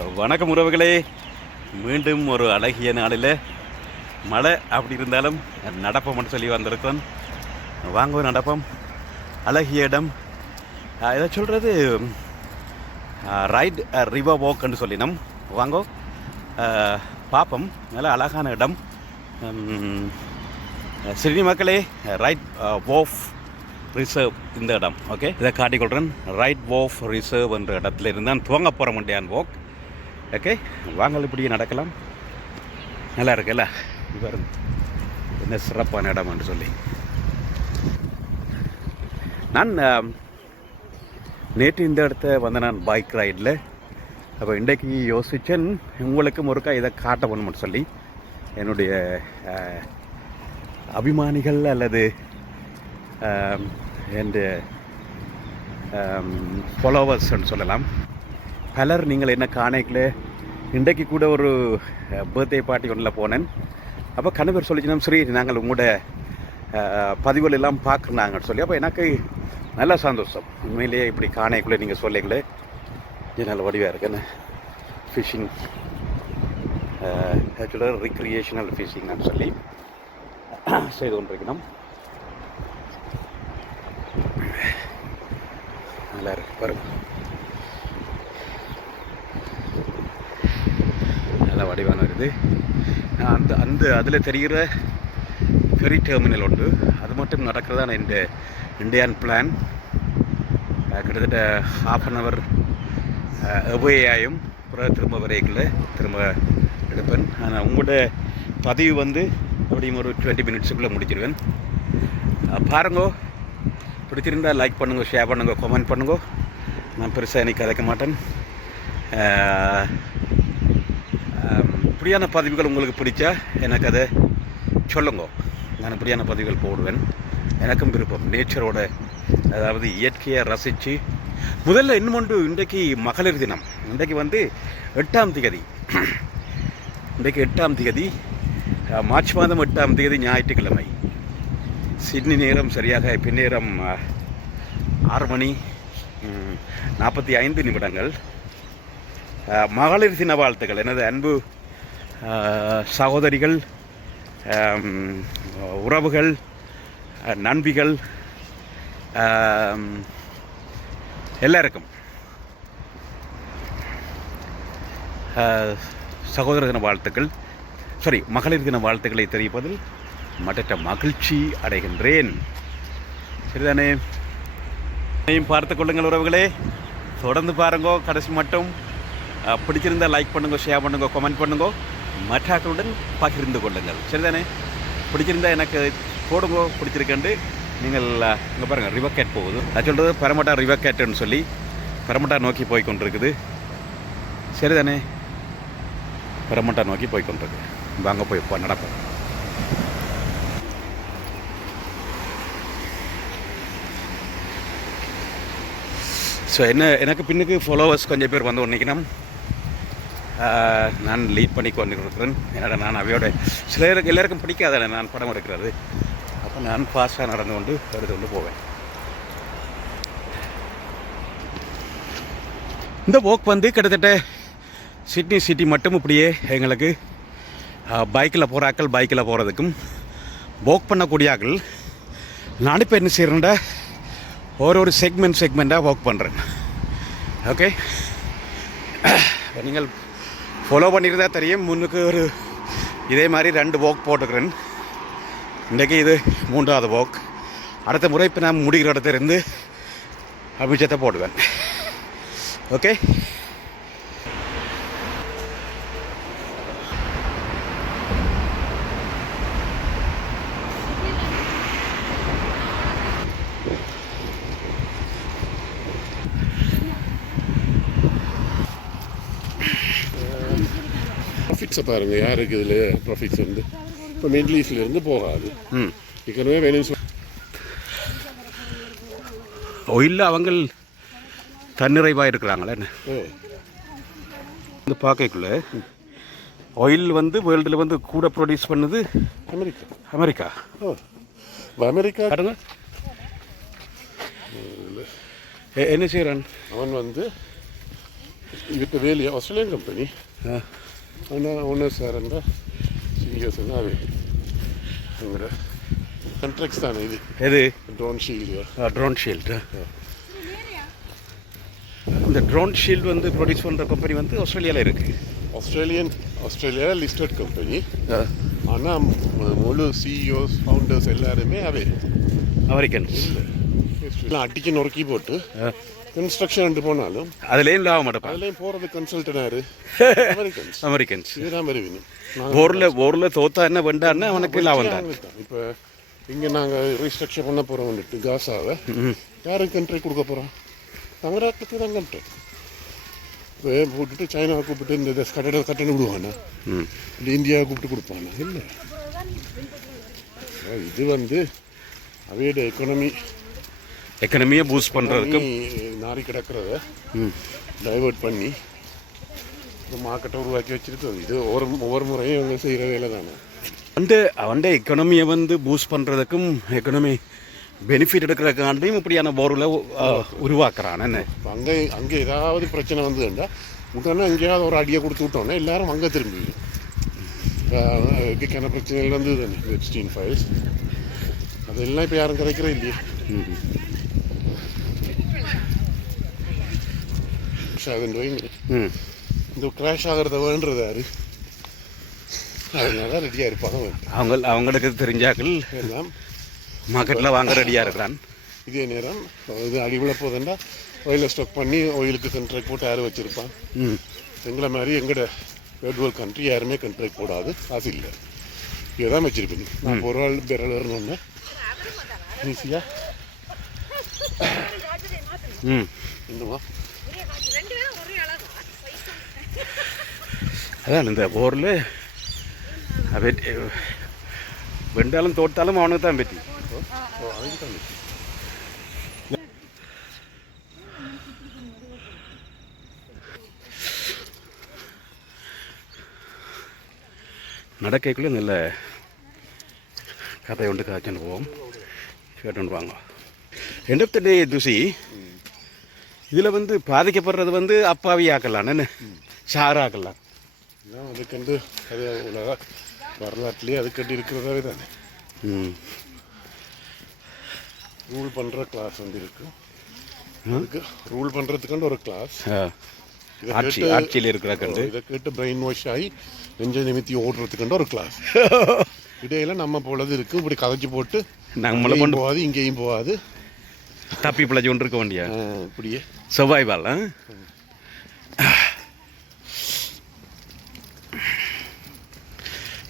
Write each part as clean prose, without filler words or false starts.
வணக்கம் உறவுகளே, மீண்டும் ஒரு அழகிய நாளில் மழை அப்படி இருந்தாலும் நடப்போம்னு சொல்லி வந்திருக்கோம். வாங்க நடப்போம். அழகிய இடம், இதை சொல்கிறது ரைட் ரிவர் வாக்னு சொல்லினோம். வாங்கோ பார்ப்போம். நல்ல அழகான இடம். சிறுனி மக்களே, ரைட் வாஃப் ரிசர்வ் இந்த இடம். ஓகே, இதை காட்டிக்கொள்கிறேன். ரைட் வாஃப் ரிசர்வ் என்ற இடத்துல இருந்தால் துவங்க போகிற முடியான் வாக். ஓகே, வாங்கல் இப்படியே நடக்கலாம். நல்லா இருக்குல்ல? இவர் என்ன சிறப்பான இடம் என்று சொல்லி நான் நேற்று இந்த இடத்த வந்த நான் பைக் ரைடில். அப்போ இன்றைக்கு யோசித்தேன் உங்களுக்கும் ஒருக்கா இதை காட்ட வேணும்னு சொல்லி. என்னுடைய அபிமானிகள் அல்லது என் ஃபாலோவர்ஸ்ன்னு சொல்லலாம், பலர் நீங்கள் என்ன காணைக்கில் இன்றைக்கு கூட ஒரு பர்த்டே பார்ட்டி ஒன்றில் போனேன். அப்போ கணவர் சொல்லிச்சுனா சரி நாங்கள் உங்களோட பதிவுகள் எல்லாம் பார்க்குறாங்கன்னு சொல்லி. அப்போ எனக்கு நல்ல சந்தோஷம். உண்மையிலேயே இப்படி காணைக்குள்ளே நீங்கள் சொல்லிங்களே நல்ல வடிவாக இருக்குன்னு. ஃபிஷிங் ஆக்சுவலாக ரிக்ரியேஷனல் ஃபிஷிங்னு சொல்லி செய்து கொண்டிருக்கணும். நல்லா இருக்கு பாருங்க, நல்லா வடிவான வருது. அந்த அந்த அதில் தெரிகிற ஃபெரி டெர்மினல் உண்டு, அது மட்டும் நடக்கிறதா இந்த இண்டியன் பிளான். கிட்டத்தட்ட ½ அவே ஆயும் அப்புறம் திரும்ப வரைக்குள்ள திரும்ப எடுப்பேன். ஆனால் உங்களோட பதிவு வந்து அப்படியும் ஒரு 20 மினிட்ஸுக்குள்ளே முடிச்சிடுவேன். பாருங்கோ, பிடிச்சிருந்தால் லைக் பண்ணுங்க, ஷேர் பண்ணுங்க, கமெண்ட் பண்ணுங்க. நான் பெருசாக எனக்கு கதைக்க மாட்டேன். இப்படியான பதிவுகள் உங்களுக்கு பிடிச்சா எனக்கு அதை சொல்லுங்க. நான் இப்படியான பதிவுகள் போடுவேன். எனக்கும் விருப்பம் நேச்சரோட, அதாவது இயற்கையை ரசித்து. முதல்ல இன்னும் ஒன்று, இன்றைக்கு மகளிர் தினம். இன்றைக்கு வந்து 8ஆம் தேதி. இன்றைக்கு 8ஆம் தேதி, மார்ச் மாதம் 8ஆம் தேதி ஞாயிற்றுக்கிழமை. சிட்னி நேரம் சரியாக பின்னேரம் 6:45. மகளிர் தின வாழ்த்துக்கள். எனது அன்பு சகோதரிகள், உறவுகள், நண்பிகள் எல்லாருக்கும் சகோதர தின வாழ்த்துக்கள், மகளிர் தின வாழ்த்துக்களை தெரிவிப்பதில் மற்ற மகிழ்ச்சி அடைகின்றேன். சரிதானே? பார்த்து கொள்ளுங்கள் உறவுகளே, தொடர்ந்து பாருங்கோ கடைசி மட்டும். பிடிச்சிருந்தால் லைக் பண்ணுங்க, ஷேர் பண்ணுங்க, கமெண்ட் பண்ணுங்க, மற்றவர்களுடன் பகிர்ந்து கொள்ளுங்கள். சரிதானே? பிடிச்சிருந்தால் எனக்கு போடுங்கோ, பிடிச்சிருக்கேன்ட்டு. நீங்கள் இங்கே பாருங்கள், ரிவர் கேட் போகுது. நான் சொல்கிறது பரமட்டா ரிவர் கேட்டுன்னு சொல்லி பரமட்டா நோக்கி போய் கொண்டிருக்குது. சரிதானே? பரமட்டா நோக்கி போய் கொண்டிருக்கு. வாங்க போய் நடப்போம். ஸோ எனக்கு பின்னுக்கு ஃபாலோவர்ஸ் கொஞ்சம் பேர் வந்து ஒன்றைக்கணும். நான் லீட் பண்ணி கொண்டிருக்கிறேன். என்னடா நான் அவையோட சிலருக்கு எல்லாருக்கும் பிடிக்காத நான் படம் எடுக்கிறது. அப்போ நான் ஃபாஸ்ட்டாக நடந்து கொண்டு எடுத்து கொண்டு போவேன். இந்த வாக் வந்து கிட்டத்தட்ட சிட்னி சிட்டி மட்டும் இப்படியே எங்களுக்கு பைக்கில் போகிறாக்கள், பைக்கில் போகிறதுக்கும் வாக் பண்ணக்கூடியாக்கள். நான் இப்போ என்ன செய்கிறேன்டா, ஒரு செக்மெண்ட்டாக வாக் பண்ணுறேன். ஓகே, நீங்கள் ஃபாலோ பண்ணியிருந்தால் தெரியும். முன்னுக்கு ஒரு இதே மாதிரி 2 வாக் போட்டுக்கிறேன். இன்றைக்கி இது 3ஆவது வாக். அடுத்த முறை இப்போ நான் முடிகிற இடத்துல இருந்து அபிஷத்தை போடுவேன். ஓகே, ப்ராஃபிட்ஸை பாருங்கள். யாருக்கு இதில் ப்ராஃபிட்ஸ் வந்து இப்போ மிடில் ஈஸ்ட்லேருந்து போகாது. ஏற்கனவே வேணும் ஒயில் அவங்க தன்னிறைவாக இருக்கிறாங்களே. இந்த பார்க்கக்குள்ளே ஆயில் வந்து வேர்ல்டில் வந்து கூட ப்ரொடியூஸ் பண்ணுது அமெரிக்கா. அமெரிக்கா என்ன செய்கிறான் அவன் வந்து இதுக்கு வேலையா ஆஸ்திரேலியன் கம்பெனி. ஆனால் ஓனர் சார் இருந்தால் சிஎஸ் அது அங்கே கண்ட்ராக்ட்ஸ் தானே இது. எது? Drone shield. Drone shield. இந்த ட்ரோன் ஷீல்டு வந்து ப்ரொடியூஸ் பண்ணுற கம்பெனி வந்து ஆஸ்திரேலியாவில் இருக்குது. Australia listed company. ஆனால் முழு சிஇஓஸ் ஃபவுண்டர்ஸ் எல்லாருமே அமெரிக்கன்ஸ். இல்லை அடிக்க நொறுக்கி போட்டு கன்ஸ்ட்ரக்ஷன் போனாலும் அதுலேயும் லாபம் மாட்டேன். அதுலேயும் போகிறது கன்சல்டனாரு அமெரிக்கன்ஸ். இதுதான் வருவீங்க ஊரில் தோத்தா என்ன வேண்டான்னு அவனுக்கு லாபம் தான். இப்போ இங்கே நாங்கள் ரீஸ்ட்ரக்சர் பண்ண போகிறோம் வந்துட்டு காசாவை யாருக்கு கண்ட்ரி கொடுக்க போகிறோம்? தங்கராட்டுக்கு தான் கண்ட்ரி. இப்போ போட்டுட்டு சைனாவை கூப்பிட்டு இந்த கட்டணம் விடுவானா? இல்லை இந்தியாவை கூப்பிட்டு கொடுப்பானா? இல்லை. இது வந்து அவையோட எக்கனமியை பூஸ்ட் பண்ணுறதுக்கு நாரி கிடக்கிறத டைவெர்ட் பண்ணி ஒரு மார்க்கெட்டை உருவாக்கி வச்சுருக்கோம். இது ஒவ்வொரு முறையும் இவங்க செய்கிற வேலை தானே. அவன் எக்கனமியை வந்து பூஸ்ட் பண்ணுறதுக்கும் எக்கனமி பெனிஃபிட் எடுக்கிறதுக்காண்டியும் இப்படியான போரில் உருவாக்குறான். என்ன அங்கே ஏதாவது பிரச்சனை வந்ததுண்டா உடனே எங்கேயாவது ஒரு அடியை கொடுத்து விட்டோன்னே எல்லாரும் அங்கே திரும்பி எக்கான பிரச்சனைகள் வந்து தானே எப்ஸ்டீன் ஃபைல்ஸ் அதெல்லாம் இப்போ யாரும் கிடைக்கிறே இல்லையே. இந்த கிராஷ் ஆகிறத வேண்டது யாரு? அதனால ரெடியாக இருப்பாங்க. அவங்களுக்கு தெரிஞ்சாக்கள் எல்லாம் மார்க்கெட்டில் வாங்க ரெடியாக இருக்கிறான். இதே நேரம் இது அடிவில் போதுண்டா ஆயிலை ஸ்டாக் பண்ணி ஆயிலுக்கு கண்ட்ராக்ட் போட்டு யாரும் வச்சுருப்பான். எங்களை மாதிரி எங்களோட வேர்ல்டு வேர்ல்ட் கண்ட்ரி யாருமே கண்ட்ராக்ட் போடாது, காசு இல்லை. இதுதான் வச்சுருப்பீங்க. நான் ஒரு ஆள் பெறல் வரணும்னா ஈஸியாக என்னமா அதான் இந்த போரில் வெண்டாலும் தோட்டாலும் அவனுக்கு தான் பற்றி. நடக்கைக்குள்ளே நல்ல கதை ஒன்று காய்ச்சின்னு போவோம், கேட்டுன்னு வாங்க. எண்ட் ஆஃப் த டே துசி இதில் வந்து பாதிக்கப்படுறது வந்து அப்பாவி ஆக்கலாம், என்ன ஷாராக்கலாம். அதுக்கு அது உலக வரலாற்றுலேயே அதுக்கண்டு இருக்கிறதாவே தானே. ரூல் பண்ணுற கிளாஸ் வந்து இருக்கு. அதுக்கு ரூல் பண்ணுறதுக்காண்டு ஒரு கிளாஸ் ஆட்சியில் இருக்கிற கண்டு இதை கேட்டு பிரெயின் வாஷ் ஆகி நெஞ்ச நிமித்தி ஓடுறதுக்காண்டு ஒரு கிளாஸ். இடையில நம்ம போலது இருக்கு. இப்படி கதைச்சி போட்டு நம்மளும் போகாது, இங்கேயும் போகாது, தப்பி பிழைச்சி கொண்டு இருக்க வேண்டிய இப்படியே சர்வைவல்.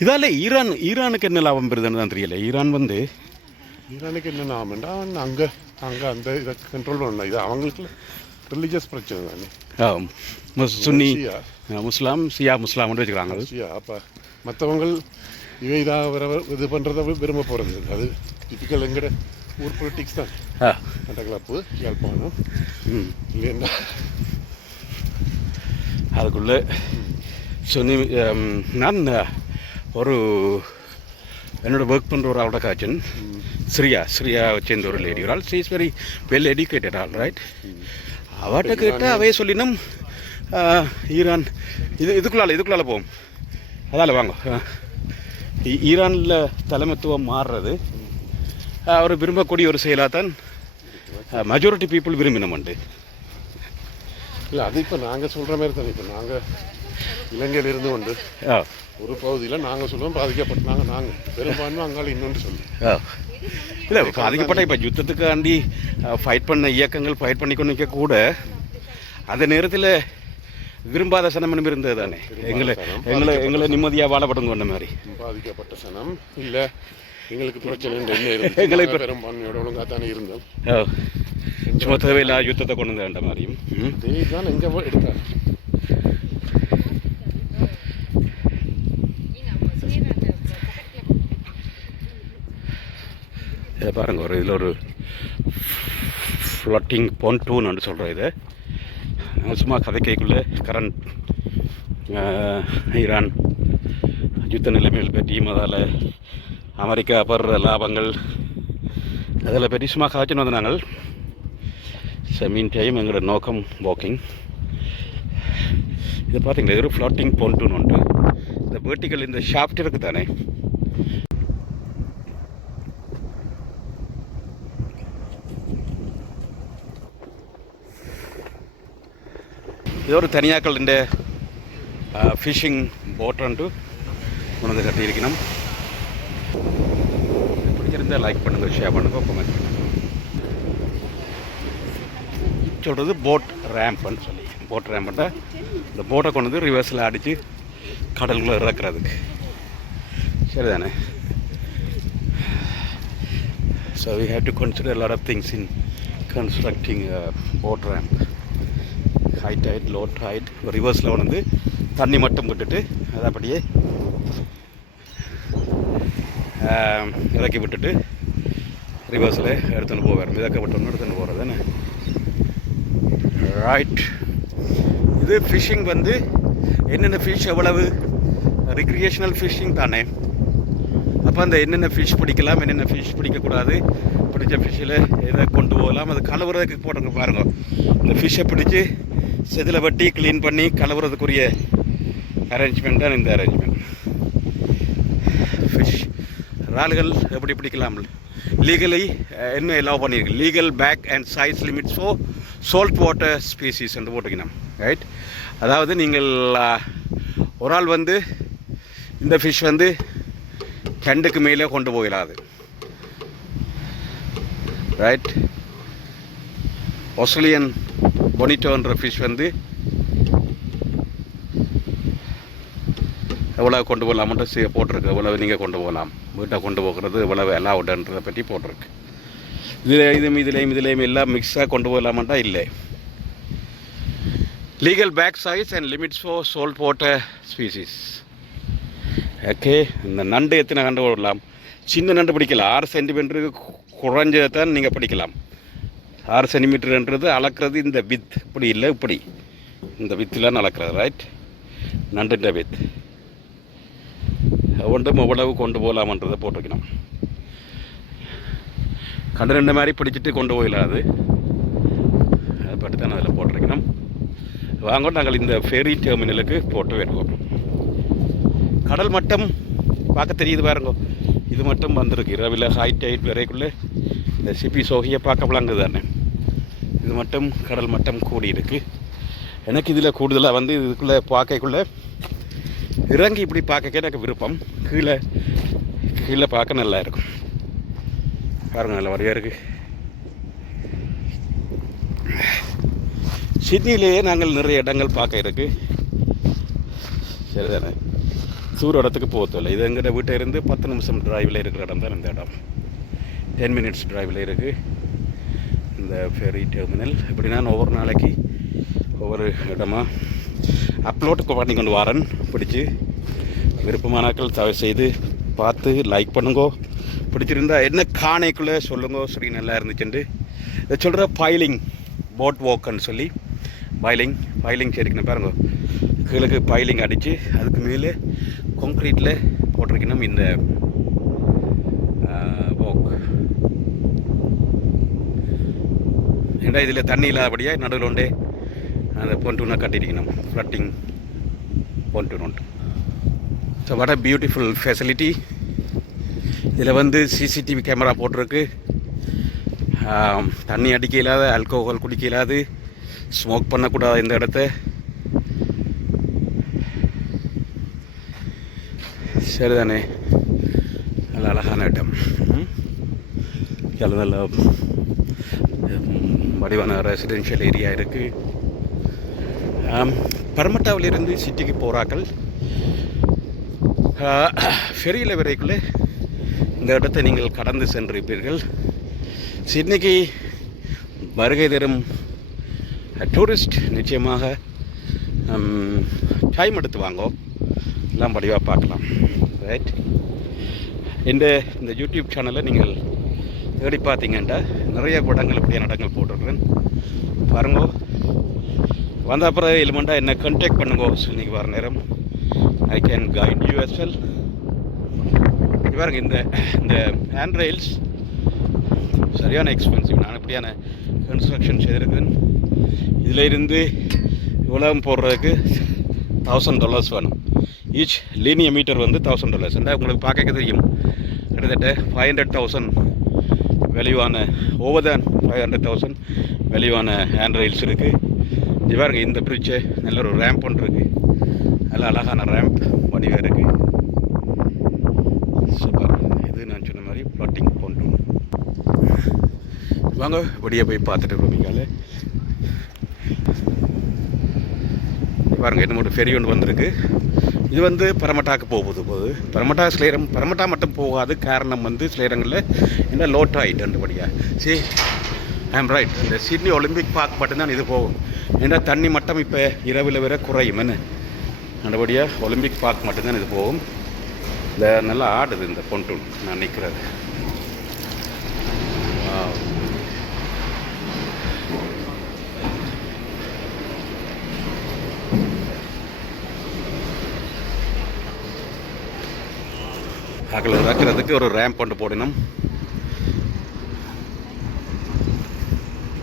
இதால் ஈரானுக்கு என்ன லாபம் பெறுதுன்னு தான் தெரியல. ஈரானுக்கு என்ன லாபம்டா, அங்கே அந்த இதை கண்ட்ரோல் பண்ணலாம். இது அவங்களுக்கு ரிலீஜியஸ் பிரச்சனை தானே. சுன்னி முஸ்லாம் ஷியா முஸ்லாம் வச்சுக்கிறாங்க. அப்போ மற்றவங்க இதாக இது பண்ணுறத விரும்ப போகிறது அது டிப்பிக்கல் எங்கட ஊர் பொலிட்டிக்ஸ் தான். மட்டக்களப்பு, யாழ்ப்பாணம் இல்லையா அதுக்குள்ளே சுன்னி. நான் ஒரு என்னோட ஒர்க் பண்ணுற ஒரு ஆளோட காய்ச்சன் ஸ்ரீயா சேர்ந்த ஒரு லேடி ஒரு ஆள். She is very well educated all right. அவட்ட கேட்டால் அவையே சொல்லினோம் ஈரான் இதுக்குள்ளால போவோம். அதால் வாங்க ஈரானில் தலைமைத்துவம் மாறுறது அவர் விரும்பக்கூடிய ஒரு செயலாக தான் மெஜாரிட்டி பீப்புள் விரும்பினோம்ண்டு. இல்லை அது இப்போ நாங்கள் சொல்கிற மாதிரி தானே. இப்போ நாங்கள் இலங்கையில் இருந்து கொண்டு ஒரு பகுதியில் நாங்கள் சொல்லுவோம் பாதிக்கப்பட்டாங்க. நாங்கள் பெரும்பான்மை அங்கால இன்னொன்று சொல்லுவோம். இல்லை பாதிக்கப்பட்ட இப்போ யுத்தத்துக்காண்டி ஃபைட் பண்ண இயக்கங்கள் ஃபைட் பண்ணி கொண்டு நிற்க கூட அந்த நேரத்தில் விரும்பாத சனம் இருந்தது தானே. எங்களை நிம்மதியாக வாழப்படும் கொண்ட மாதிரி பாதிக்கப்பட்ட சனம் இல்லை. எங்களுக்கு பிரச்சனை எங்களை பெரும்பான்மையோட ஒழுங்காக தானே இருந்தோம். சும்மா தேவையில்லாத யுத்தத்தை கொண்டு வந்த மாதிரியும் தான் எங்கே எடுத்தார். இதை பாருங்கள், இதில் ஒரு ஃப்ளட்டிங் பான்டூன் சொல்கிறோம். இதை சும்மா கதைக்கைக்குள்ளே கரண்ட் ஈரான் யுத்த நிலைமைகள் பற்றியும் அதால் அமெரிக்கா படுற லாபங்கள் அதில் பற்றி சும்மா காய்ச்சின்னு வந்து நாங்கள் மீன் டைம் எங்களோட நோக்கம் வாக்கிங். இது பார்த்தீங்களா, இது ஒரு ஃப்ளாட்டிங் பொன்டூன் உண்டு. இந்த வேர்ட்டிக்கல் இந்த ஷாஃப்ட் இருக்குது தானே, இது ஒரு தனியாக்கள் இந்த ஃபிஷிங் போட் உண்டு கொண்டு கட்டியிருக்கணும். பிடிச்சிருந்தால் லைக் பண்ணுங்கள், ஷேர் பண்ணுங்கள், கமெண்ட் பண்ணுங்கள். சொல்கிறது போட் ரேம்ப்னு சொல்லி, போட் ரேம்ப்னா இந்த போட்டை கொண்டு வந்து ரிவர்ஸில் அடித்து கடலுக்குள்ளே இறக்குறதுக்கு. சரிதானே? So we have to consider a lot of things in constructing a boat ramp. High tight, low tight, ரிவர்ஸில் வந்து தண்ணி மட்டும் விட்டுட்டு அதை அப்படியே இறக்கி விட்டுட்டு ரிவர்ஸில் எடுத்துன்னு போவார். மிதக்க விட்டோன்னு எடுத்துன்னு போகிறது தானே. ரைட். இது ஃபிஷ்ஷிங் வந்து என்னென்ன ஃபிஷ் எவ்வளவு ரிக்ரியேஷனல் ஃபிஷ்ஷிங் தானே. அப்போ அந்த என்னென்ன ஃபிஷ் பிடிக்கலாம், என்னென்ன ஃபிஷ் பிடிக்கக்கூடாது, பிடிச்ச ஃபிஷ்ஷில் எதை கொண்டு போகலாம், அது கலவுறதுக்கு போட்டுங்க பாருங்க. இந்த ஃபிஷ்ஷை பிடிச்சி செதில் வெட்டி க்ளீன் பண்ணி கலவுறதுக்குரிய அரேஞ்ச்மெண்ட் தான் இந்த அரேஞ்ச்மெண்ட். ஃபிஷ் இறால்கள் எப்படி பிடிக்கலாம், லீகலி என்ன எலோவ் பண்ணியிருக்கு, legal bag and size limits for salt water species என்று போட்டுக்கணும். ரைட். அதாவது நீங்கள் ஒரு ஆள் வந்து இந்த ஃபிஷ் வந்து 2க்கு மேலே கொண்டு போயிடாது. ரைட். ஆஸ்திரேலியன் பொனிட்டோன்ற ஃபிஷ் வந்து எவ்வளோ கொண்டு போகலாம்ன்ட்டு போட்டிருக்கு. எவ்வளவு நீங்கள் கொண்டு போகலாம், வீட்டை கொண்டு போகிறது எவ்வளவு அலவுடுன்றதை பற்றி போட்டிருக்கு. இதுலேயும் எல்லாம் மிக்ஸாக கொண்டு போகலாமாட்டா இல்லை. Legal bag size and limits for salt water species. Okay. இந்த நண்டு எத்தனை கண்டு போடலாம், சின்ன நண்டு பிடிக்கலாம். 6 சென்டிமீட்டருக்கு குறைஞ்சதை தான் நீங்கள் பிடிக்கலாம். 6 சென்டிமீட்டருன்றது அளக்கிறது இந்த வித், இப்படி இல்லை, இப்படி இந்த வித்துலாம் அளக்கிறது. ரைட். நண்டுன்ற வித் ஒன்றும் எவ்வளவு கொண்டு போகலாமன்றதை போட்டிருக்கணும். கண்டு ரெண்டு மாதிரி பிடிச்சிட்டு கொண்டு போயிடாது, அதை பற்றி தான் அதில் போட்டிருக்கணும். வாங்க நாங்கள் இந்த ஃபெரி டெர்மினலுக்கு போட்டு வருவோம். கடல் மட்டம் பார்க்க தெரியுது பாருங்க, இது மட்டும் வந்திருக்கு. இரவில் ஹை டைட் வரைக்குள்ளே இந்த சிப்பி சோகையை பார்க்க விளங்குது தானே. இது மட்டும் கடல் மட்டம் கூடி இருக்குது. எனக்கு இதில் கூடுதலாக வந்து இதுக்குள்ளே பார்க்கக்குள்ளே இறங்கி இப்படி பார்க்க எனக்கு விருப்பம். கீழே பார்க்க நல்லா இருக்கும் பாருங்க, நல்ல வரையாக இருக்குது. சிட்னிலேயே நாங்கள் நிறைய இடங்கள் பார்க்க இருக்குது. சரிதானே? சூரிய இடத்துக்கு போகல. இது எங்கிட்ட வீட்டை இருந்து 10 நிமிஷம் டிரைவில் இருக்கிற இடம் தான் இந்த இடம். 10 மினிட்ஸ் டிரைவில் இருக்குது இந்த ஃபெரி டெர்மினல். இப்படி நான் ஒவ்வொரு நாளைக்கு ஒவ்வொரு இடமா அப்லோடு பண்ணி கொண்டு வரேன். பிடிச்சி விருப்பமானாக்கள் தயவு செய்து பார்த்து லைக் பண்ணுங்கோ. பிடிச்சிருந்தா என்ன காணைக்குள்ளே சொல்லுங்கோ. சரி, நல்லா இருந்துச்சுண்டு இதை சொல்கிற பைலிங் போட் வாக்குன்னு சொல்லி பைலிங் சரிக்கணும் பாருங்க. கீழே பைலிங் அடித்து அதுக்கு மேலே கான்க்ரீட்டில் போட்டிருக்கணும் இந்த வாக். ஏன்னா இதில் தண்ணி இல்லாதபடியாக நடுவில் உண்டே அந்த பொன்டூனை கட்டியிருக்கணும். ஃப்ளட்டிங் பொன்டூன் உண்டு. So what a beautiful facility. இதில் வந்து சிசிடிவி கேமரா போட்டிருக்கு. தண்ணி அடிக்க இல்லாத, ஆல்கோஹால் குடிக்க இல்லாது, ஸ்மோக் பண்ணக்கூடாது இந்த இடத்த. சரிதானே? நல்ல அழகான இடம். நல்ல வடிவான ரெசிடென்ஷியல் ஏரியா இருக்குது. பரமட்டாவிலிருந்து சிட்டிக்கு போகிறாக்கள் ஃபெரியில் வரைக்குள்ளே இந்த இடத்தை நீங்கள் கடந்து சென்றிருப்பீர்கள். சிட்னிக்கு வருகை தரும் டூரிஸ்ட் நிச்சயமாக டைம் எடுத்து வாங்கோ, எல்லாம் படிவாக பார்க்கலாம். ரைட். இந்த யூடியூப் சேனலை நீங்கள் தேடி பார்த்தீங்கன்னா நிறைய இடங்கள் இப்படியான இடங்கள் போட்டிருக்கிறேன் பாருங்கோ. வந்த அப்புறம் எலிமெண்ட்டாக என்னை கான்டாக்ட் பண்ணுங்கோ. இன்றைக்கி வர நேரம் I can guide you as well. பாருங்க, இந்த ஹேண்ட் ரெயில்ஸ் சரியான எக்ஸ்பென்சிவ். நான் இப்படியான கன்ஸ்ட்ரக்ஷன் செய்திருக்கிறேன். இதில் இருந்து உலகம் போடுறதுக்கு $1,000 வேணும். ஈச் லீனியர் மீட்டர் வந்து $1,000. இந்த உங்களுக்கு பார்க்க தெரியும் கிட்டத்தட்ட 500,000 வேல்யூவான ஓவர் தேன் 500,000 வேல்யூவான ஹேண்ட் ரெயில்ஸ் இருக்குது. இது பாருங்க, இந்த பிரிட்ஜு நல்ல ஒரு ரேம்ப் ஒன்று இருக்குது. நல்ல அழகான ரேம்ப் வடிவாக இருக்குது. சூப்பர். இது நான் சொன்ன மாதிரி ஃப்ளோட்டிங் போன்ட்டு வாங்க வெளியே போய் பார்த்துட்டு இருக்கோம். பாருங்கள், இன்னும் ஒரு ஃபெரி ஒன்று வந்திருக்கு. இது வந்து பரமட்டாக்கு போகுது. பரமட்டா மட்டும் போகாது. காரணம் வந்து சில இடங்களில் என்ன லோட் ஆகிட்டுபடியாக. சரி, ஐம் ரைட். இந்த சிட்னி ஒலிம்பிக் பார்க் மட்டும்தான் இது போகும். ஏன்னா தண்ணி மட்டம் இப்போ இரவில் வர குறையும். என்ன அந்தபடியாக ஒலிம்பிக் பார்க் மட்டும்தான் இது போகும். இந்த நல்லா ஆடுது இந்த பொன்டூன். நான் நிற்கிறது அதில் இறக்கிறதுக்கு ஒரு ரேம்ப் ஒன்று போடணும்.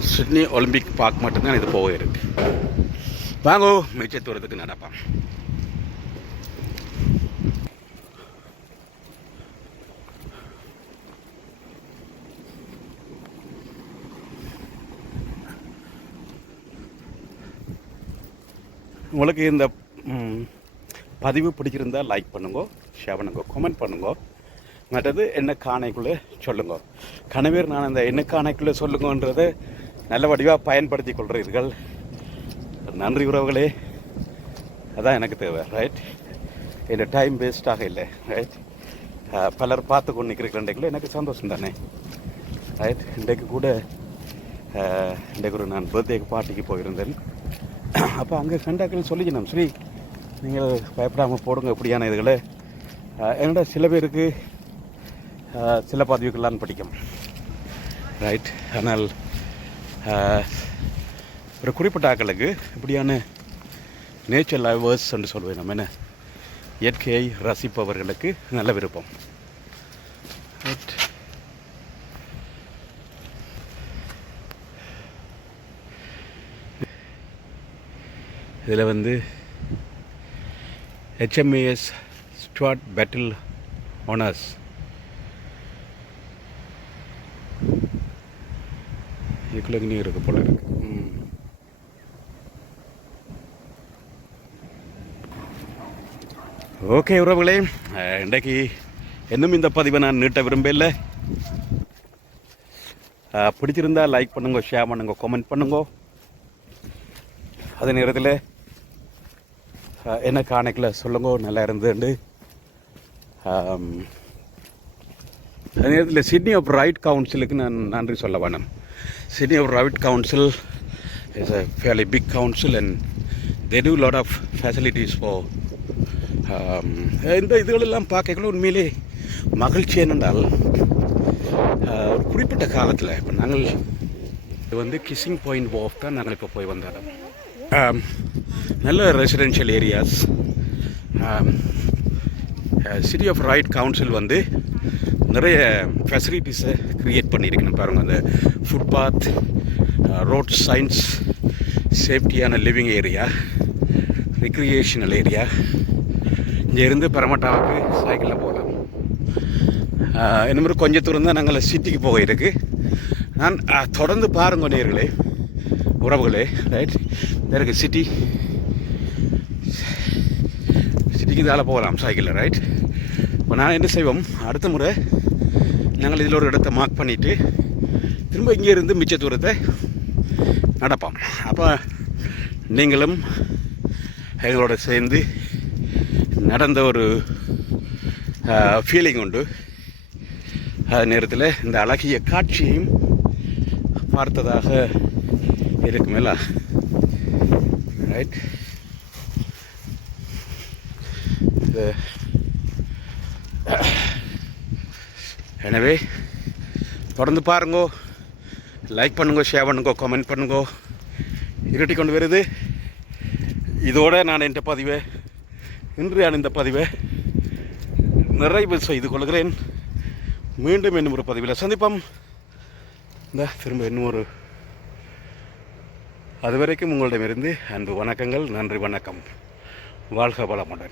சிட்னி ஒலிம்பிக் பார்க் மட்டும்தான் இது போக இருக்கு. வாங்கோ மிச்ச தூரத்துக்கு நடப்பான். உங்களுக்கு இந்த பதிவு பிடிச்சிருந்தால் லைக் பண்ணுங்க, ஷேர் பண்ணுங்க, கமெண்ட் பண்ணுங்க. மற்றது என்ன காணைக்குள்ளே சொல்லுங்க. கணவர் நான் அந்த என்ன காணைக்குள்ளே சொல்லுங்கன்றதை நல்ல வடிவாக பயன்படுத்தி கொள்கிறீர்கள். நன்றி உறவுகளே. அதான் எனக்கு தேவை. ரைட், இந்த டைம் வேஸ்ட்டாக இல்லை. ரைட், பலர் பார்த்து கொண்டு நிற்கிறீங்களே எனக்கு சந்தோஷம் தானே. ரைட், இன்றைக்கு கூட இன்றைக்கு ஒரு நான் பர்த்டேக்கு பார்ட்டிக்கு போயிருந்தேன். அப்போ அங்கே கண்டாக்கள் சொல்லிக்கணும், சரி நீங்கள் பயப்படாமல் போடுங்க இப்படியான இதுகளை. என்னோட சில பேருக்கு சில பதிவுகள்லாம் பிடிக்கும். ரைட், ஆனால் ஒரு குறிப்பிட்ட ஆக்களுக்கு இப்படியான நேச்சர் லவர்ஸ் என்று சொல்வேன். நம்ம என்ன இயற்கையை ரசிப்பவர்களுக்கு நல்ல விருப்பம். ரைட், இதில் வந்து HMAS Stuart Battle Honours இதுக்குள்ள நீ இருக்க போல இருக்கு. ஓகே உறவுகளே, இன்றைக்கு இன்னும் இந்த பதிவை நான் நீட்ட விரும்பல. பிடிச்சிருந்தா லைக் பண்ணுங்க, ஷேர் பண்ணுங்க, கமெண்ட் பண்ணுங்க. அதே நேரத்தில் என்ன காணிக்கல சொல்லுங்க, நல்லா இருந்துண்டு. அதே நேரத்தில் சிட்னி ஆஃப் ரைட் கவுன்சிலுக்கு நான் நன்றி சொல்ல வேணும். Sydney of Ryde council is a fairly big council and they do a lot of facilities for இந்த இதுகளெல்லாம் பார்க்கல உண்மையிலே மகிழ்ச்சி. என்னென்றால் ஒரு குறிப்பிட்ட காலத்தில் இப்போ நாங்கள் இது வந்து கிஸ்ஸிங் பாயிண்ட் வாக் தான் நாங்கள் இப்போ போய் வந்தோம். நல்ல residential areas. City of Ryde council வந்து நிறைய ஃபெசிலிட்டிஸை க்ரியேட் பண்ணியிருக்கணும். பாருங்கள், அந்த ஃபுட்பாத், ரோட் சைன்ஸ், சேஃப்டியான லிவிங் ஏரியா, ரெக்ரியேஷனல் ஏரியா. இங்கே இருந்து பரமட்டாவுக்கு சைக்கிளில் போகலாம். இன்னும் கொஞ்சம் தூரம் தான் நாங்கள் சிட்டிக்கு போக இருக்கு. நான் தொடர்ந்து பாருங்க நேர்களே, உறவுகளே. ரைட், இருக்கு சிட்டிக்கு இதால் போகலாம் சைக்கிளில். ரைட், இப்போ நான் என்ன செய்வோம், அடுத்த முறை நாங்கள் இதில் ஒரு இடத்த மார்க் பண்ணிவிட்டு திரும்ப இங்கே இருந்து மிச்ச தூரத்தை நடப்போம். அப்போ நீங்களும் எங்களோட சேர்ந்து நடந்த ஒரு ஃபீலிங் உண்டு. அது நேரத்தில் இந்த அழகிய காட்சியையும் பார்த்ததாக இருக்குமேலா. ரைட், எனவே தொடர்ந்து பாருங்கோ, லைக் பண்ணுங்க, ஷேர் பண்ணுங்க, கமெண்ட் பண்ணுங்க. இருட்டி கொண்டு வருது. இதோடு நான் இந்த பதிவை இந்த பதிவை நிறைவு செய்து கொள்கிறேன். மீண்டும் இன்னும் ஒரு பதிவில் சந்திப்போம். திரும்ப இன்னும் அதுவரைக்கும் உங்களிடமிருந்து அன்பு வணக்கங்கள். நன்றி, வணக்கம். வாழ்க வளமுடன்.